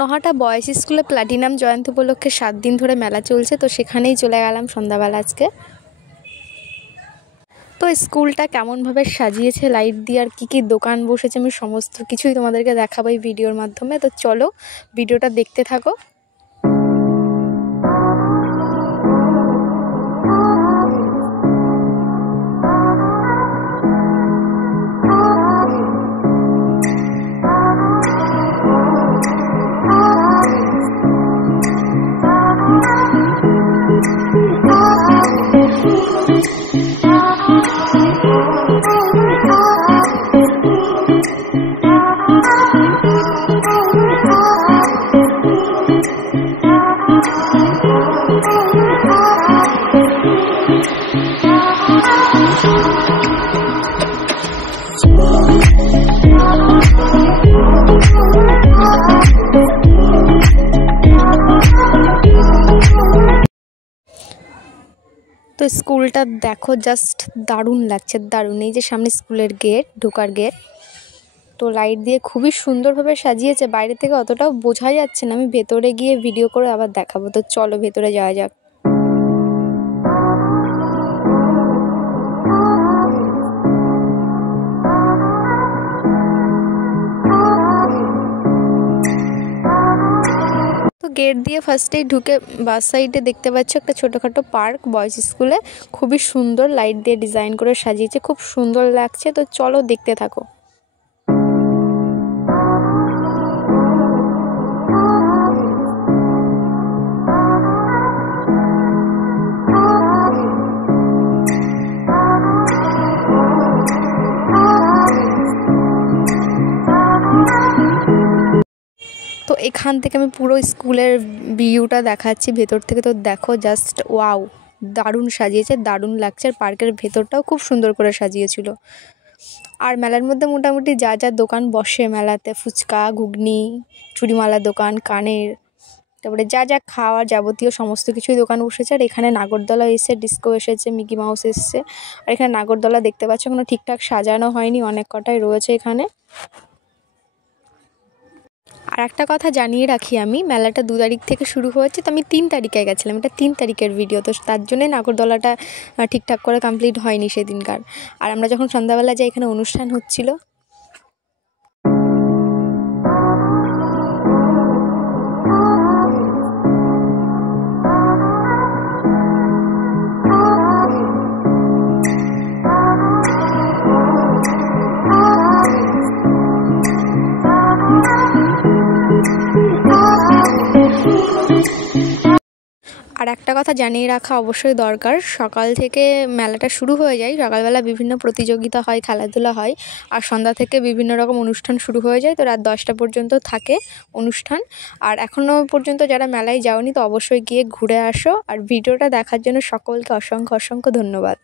Nohata boys স্কুলে platinum জয়ন্তী উপলক্ষে 7 দিন ধরে মেলা চলছে, তো সেখানেই চলে গেলাম সন্ধ্যাবেলা আজকে। তো স্কুলটা কেমনভাবে সাজিয়েছে লাইট দিয়ে আর কী কী দোকান বসেছে আমি সমস্ত কিছুই তোমাদেরকে দেখাবো এই ভিডিওর মাধ্যমে। তো চলো ভিডিওটা দেখতে থাকো। তো স্কুলটা দেখো, জাস্ট দারুণ লাগছে, দারুণ। এই যে সামনে স্কুলের গেট, ঢোকার গেট, তো লাইট দিয়ে খুবই সুন্দরভাবে সাজিয়েছে। বাইরে থেকে অতটাও বোঝা যাচ্ছে না, আমি ভেতরে গিয়ে ভিডিও করে আবার দেখাবো। তো চলো ভেতরে যাওয়া যাক। তো গেট দিয়ে ফার্স্টেই ঢুকে বাস সাইডে দেখতে পাচ্ছ একটা ছোটোখাটো পার্ক বয়েজ স্কুলে। খুবই সুন্দর লাইট দিয়ে ডিজাইন করে সাজিয়েছে, খুব সুন্দর লাগছে। তো চলো দেখতে থাকো। তো এখান থেকে আমি পুরো স্কুলের ভিউটা দেখাচ্ছি ভেতর থেকে। তো দেখো জাস্ট ওয়াও, দারুণ সাজিয়েছে, দারুণ লাগছে। আর পার্কের ভেতরটাও খুব সুন্দর করে সাজিয়েছিল। আর মেলার মধ্যে মোটামুটি যা যা দোকান বসে মেলাতে, ফুচকা, ঘুগনি, চুড়িমালার দোকান, কানের, তারপরে যা যা খাওয়ার যাবতীয় সমস্ত কিছুই দোকান বসেছে। আর এখানে নাগরদোলা এসে, ডিস্কো এসেছে, মিকি মাউস এসছে। আর এখানে নাগরদোলা দেখতে পাচ্ছ এখনো ঠিকঠাক সাজানো হয়নি, অনেক কটাই রয়েছে এখানে। আর একটা কথা জানিয়ে রাখি, আমি মেলাটা 2 তারিখ থেকে শুরু হয়েছে, তো আমি 3 তারিখে গেছিলাম। এটা 3 তারিখের ভিডিও, তো তার জন্যই নাগরদোলাটা ঠিকঠাক করে কমপ্লিট হয়নি সেদিনকার। আর আমরা যখন সন্ধ্যাবেলা যাই, এখানে অনুষ্ঠান হচ্ছিল। আর একটা কথা জানিয়ে রাখা অবশ্যই দরকার, সকাল থেকে মেলাটা শুরু হয়ে যায়, সকালবেলা বিভিন্ন প্রতিযোগিতা হয়, খেলাধুলা হয়। আর সন্ধ্যা থেকে বিভিন্ন রকম অনুষ্ঠান শুরু হয়ে যায়। তো রাত 10টা পর্যন্ত থাকে অনুষ্ঠান। আর এখনও পর্যন্ত যারা মেলায় যাওনি, তো অবশ্যই গিয়ে ঘুরে আসো। আর ভিডিওটা দেখার জন্য সকলকে অসংখ্য অসংখ্য ধন্যবাদ।